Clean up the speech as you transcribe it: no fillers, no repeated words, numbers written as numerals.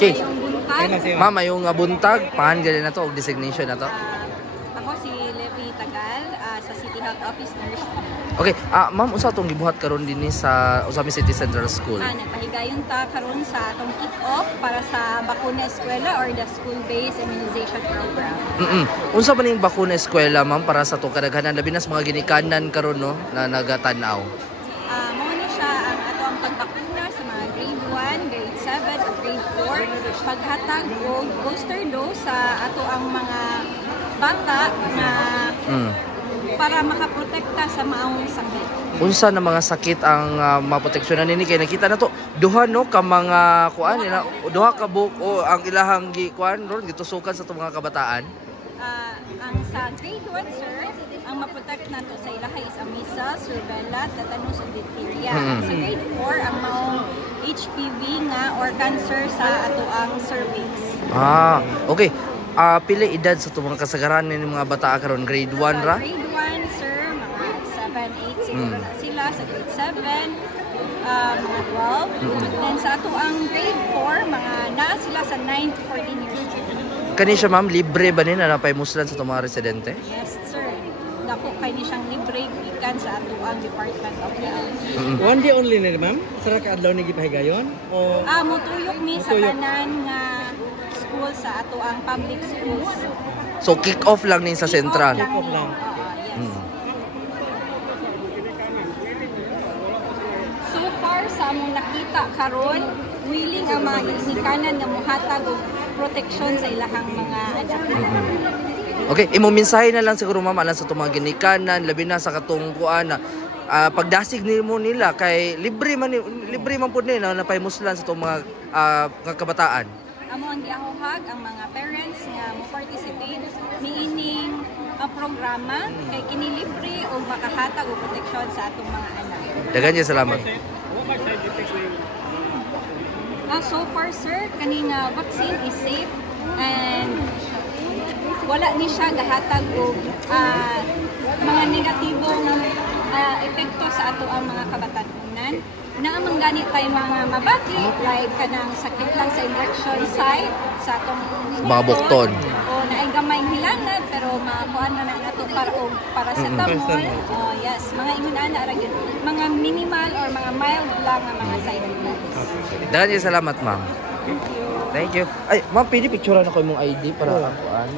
Okay. Ngayong buntag. Ma'am, yung buntag, pahan ganyan na to, o designation na to? Ako si Levi Tagal, sa City Health Office Nurse. Okay, ma'am, usa itong gibuhat karon din sa Usami City Central School. Nagpahigayon ta karon sa atong kick-off para sa Bakuna Eskwela or the School-Based Immunization Program. Unsa man ning Bakuna Eskwela, ma'am, para sa itong kadaghanan, labi na sa mga ginikanan karon no, na nagatanaw? Mao na siya ang ato ang pagbakuna sa mga grade 1, grade 7, at grade 4. Paghatag og booster dose sa ato ang mga bata na para makaprotekta sa maong sakit. Unsa na mga sakit ang maproteksyonan nini kay nakita na to duha no ka mga kuan nila, duha ka book o ang ilahang kuan ron gitusukan sa itong mga kabataan? Ang sa grade 1, sir, ang maprotect nato sa ilaha is ang measles, rubella, tetanus, ug diphtheria. Sa grade 4 ang maong HPV nga or cancer sa ato ang cervix. Okay. Pila edad sa itong mga kasagaran ng mga bata karon? Grade 1 ra? Grade 1, sir, mga 7, 8 siguro na sila. Sa grade 7, mga 12. Then sa ato ang grade 4, mga na sila sa 9 to 14 years old. Kani siya, ma'am, libre ba nila na paimuslan sa itong mga residente? Yes, sir. Dako kay ni siyang libre gikan sa ato ang Department of Health. One day only na, ma'am? Sara ka adlaw ni gipahigayon? O Mutuyok mi sa tanan nga school sa ato ang public schools. So, kick-off lang ni sa Central? Kick-off lang. Yes. So far, sa among nakita karon, willing ang mga ginikanan nga mohatag og proteksyon sa ilahang mga anak. Okay, imong mensahe na lang siguro, ma'am, alang sa itong mga ginikanan, labi na sa katong kuan na pagdasig nimo nila kay libre man pud nila na paimuslan sa itong mga kabataan. Amo ang giahuhag ang mga parents nga mo participate niining programa kay kini libre o makahatag og proteksyon sa atong mga anak. Daghang salamat. So far, sir, kaning vaccine is safe and wala ni siya gahatag og mga negatibong epekto sa ato ang mga kabatanunan. Naamang ganit tayo mga mabati, like kanang sakit lang sa injection site, sa atong mga bukton. O naigamay hilangan, pero makuhaan na nato para o paracetamol. Yes, mga imunana, mga minimal or mga mild lang ang mga side effects. Daghang salamat, ma'am. Thank you. Ay, ma'am, pwede picturean ako imong ID para kuan.